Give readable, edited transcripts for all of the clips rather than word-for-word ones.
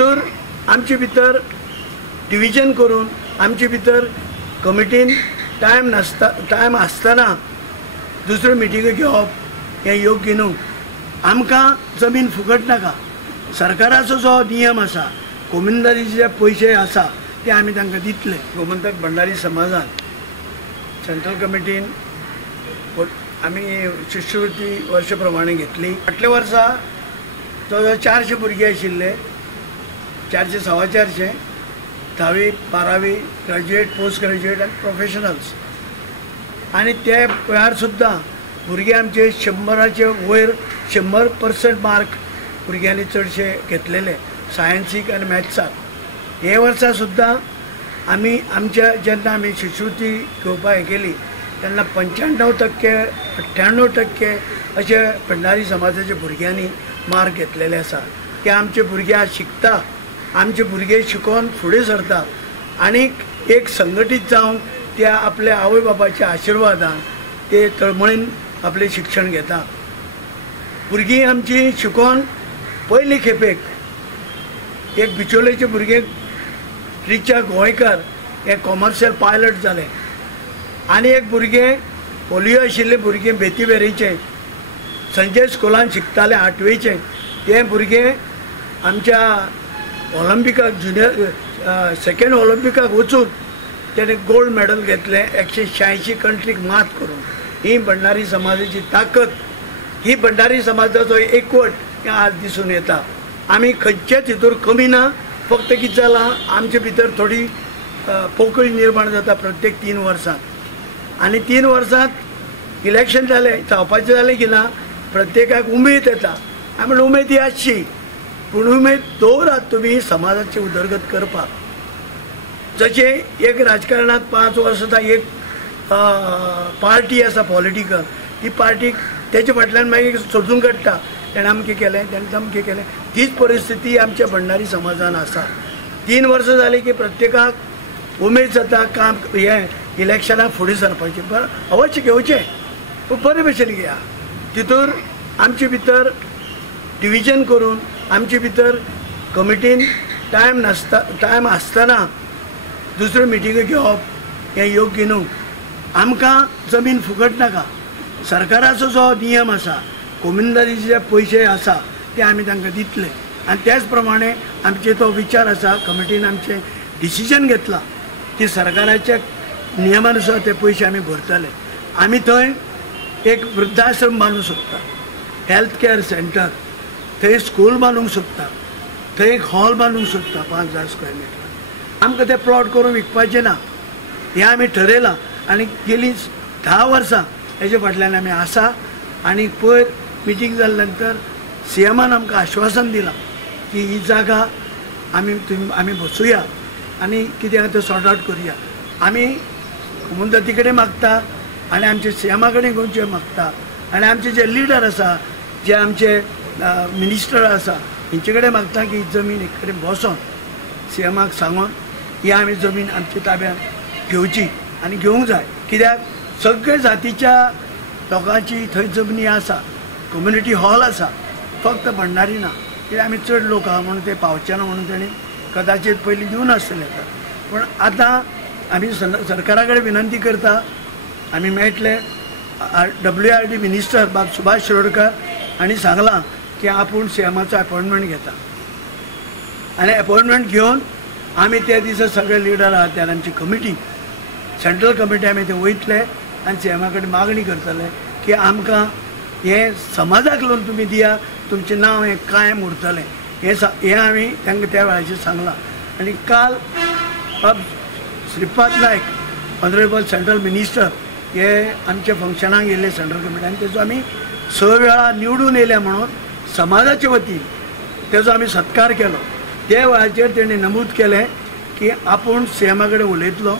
तितूर आमचे भितर डिविजन करून आमचे भितर कमिटीन टायम आसतना दुसऱ्यो मिटिंगो घेवप हें योग्य न्हू। आमकां जमीन फुकट नाका। सरकाराचो जो नियम आसा, कोमिनदारीचे जे पयशे आसा ते आमी तांकां दितले। गोमंतक भंडारी समाजान सेंट्रल कमिटीन आमी शिश्यवृत्ती वर्ष प्रमाणे घेतली। फाटल्या वर्सा जवळ 400 भुरगे आशिल्ले, 400 सव्वा 400 10वी 12वी ग्रॅज्युएट, पोस्ट ग्रॅज्युएट आनी प्रोफेशनल्स। आनी ते वेळार सुद्दां भुरगे आमचे 100चे वयर 100% मार्क भुरग्यांनी चडशे घेतलेले सायन्सीक आनी मॅथ्साक। हे वर्सा सुद्दां आमी आमच्या जेन्ना आमी शिश्यवृत्ती घेवपाक हे केली तेन्ना 95% 98% अशे भंडारी समाजाच्या भुरग्यांनी मार्क घेतलेले आसा। ते आमचे भुरगे आज शिकता, आमचे भुरगे शिकून फुडें सरता आनी एक संघटीत जावन त्या आपल्या आवय बापाच्या आशिर्वादान ते तळमळीन आपले शिक्षण घेता। भुरगीं आमची शिकून पयली खेपेक एक बिचोलेचे भुरगे रिचा गोंयकार हे कॉमर्शियल पायलट जाले आनी एक भुरगे पोलियो आशिल्ले भुरगे बेतीबेरीचे संजय स्कुलान शिकताले 8वेचे ते भुरगे आमच्या ऑलिंपिकाक जुनियर सेकंड ऑलिंपिकाक वचून तेणे गोल्ड मेडल घेतले 186 कंट्रीक मात करून। ही भंडारी समाजाची ताकद, ही भंडारी समाजाचो एकवट आज दिसून येता। आमी खंयचेच हितूर कमी ना, फक्त कितें जाला आमचे भितर थोडी पोकळी निर्माण जाता प्रत्येक 3 वर्सांत। आनी 3 वर्सांत इलेक्शन जावपाचें जालें की ना प्रत्येकाक उमेद येता। आमी उमेद ही आसची, पूण उमेद दवरात तुमी समाजाची उदरगत करपाक। जशे एक राजकारणात 5 वर्सांचा एक पार्टी आसा पॉलिटिकल, ती पार्टी तेच्या फाटल्यान मागीर सोडून काडटा तेणें अमकें केलें तेणें तमकें केलें। तीच परिस्थिती आमच्या भंडारी समाजान आसा। 3 वर्सां जालीं की प्रत्येकाक उमेद जाता काम हे इलेक्शनाक फुडें सरपाचें। बरें अवश्य घेवचें, पूण बरे भशेन घेया। तितूर आमचे भितर डिविजन करून आमचे भितर कमिटीन टायम आसतना दुसऱ्यो मिटिंगो घेवप हें योग्य न्हू। आमकां जमीन फुकट नाका। सरकाराचो जो नियम आसा, कोमिनदारीचे जे पयशे आसा ते आमी तांकां दितले आनी त्याच प्रमाणे आमचे तो विचार आसा। कमिटीन आमचे डिसिजन घेतला की सरकाराच्या नियमानुसार ते पयशे आमी भरतले। आमी थंय एक वृद्धाश्रम बांदूंक सोदता, हेल्थ केअर सेंटर, थंय स्कूल बांदूंक सोदता, थंय एक हॉल बांदूंक सोदता 5000 स्क्वेअर मिटर। आमकां ते प्लॉट करून विकपाचें ना, हें आमी ठरयलां आनी गेलीं 10 वर्सां हेजे फाटल्यान आमी आसा। आनी पयर मिटींग जाल्या नंतर सीएमान आमकां आश्वासन दिलां की ही जागा आमी बसुया आनी कितें तें सॉर्ट आउट करुया। आमी मुंदती कडेन मागता आनी आमचे सीएमा कडेन गोंयचे मागता आनी आमचे जे लिडर आसा, जे आमचे मिनिस्टर आसा हेंचे कडेन मागता की ही जमीन एक कडेन बसोन सीएमाक सांगून ही आमी जमीन आमच्या ताब्यांत घेवची आनी घेवंक जाय। कित्याक सगळे जातीच्या लोकांची थंय जमनी आसा, कम्युनिटी हॉल आसा, फक्त भंडारी ना। कित्याक आमी चड लोक आहा म्हणून ते पावचे ना म्हणून तेणी कदाचित पयलीं दिवन आसतलें। पूण आतां आमी सरकारा कडेन विनंती करता, आमी मेळटले WRD मिनिस्टर बाब सुभाष शिरोडकर हांणी सांगलां की आपूण सीएमाचो अपॉइंटमेंट घेता आनी अपॉइंटमेंट घेवन आमी त्या दिसा सगळे लिडर आहात ते आमची कमिटी सेंट्रल कमिटी आमी ते वयतले आनी सीएमा कडेन मागणी करतले की आमकां हें समाजाक लागून तुमी दिया, तुमचें नांव हें कायम उरतलें। हें आमी तांकां त्या वेळाचेर सांगलां। आनी काल बाब Shripad Naik honourable central minister हे आमच्या फंक्शनाक येयले सेंट्रल कमिटीन, तेजो आमी 6 वेळा निवडून येयले म्हणून समाजाचे वतीन तेजो आमी सत्कार केलो। त्या वेळाचेर तेणी नमूद केलें की आपूण सीएमा कडेन उलयतलो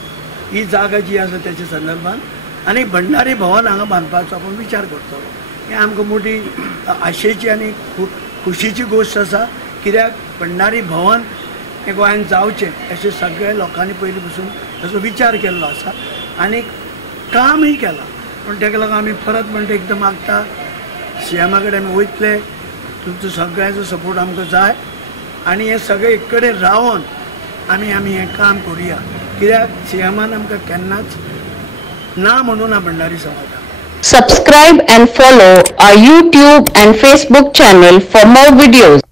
ही जागा जी आसा तेच्या संदर्भात आनी भंडारी भवन हांगा बांदपाचो आपूण विचार करतलो। हें आमकां मोठी आशेची आनी खुशीची गोश्ट आसा, कित्याक भंडारी भवन हें गोंयांत जावचें अशें सगळ्या लोकांनी पयलीं पासून ताचो विचार केल्लो आसा आनी कामय केलां। पूण ताका लागून आमी परत म्हणटा एकदां मागता सीएमा कडेन आमी वयतले, तुमचो सगळ्यांचो सपोर्ट आमकां जाय आनी हे सगळे एक कडेन रावन आमी हें काम करुया, कित्याक सीएमान आमकां केन्नाच ना म्हणून भंडारी समाजाक. Subscribe and follow our YouTube and Facebook channel for more videos.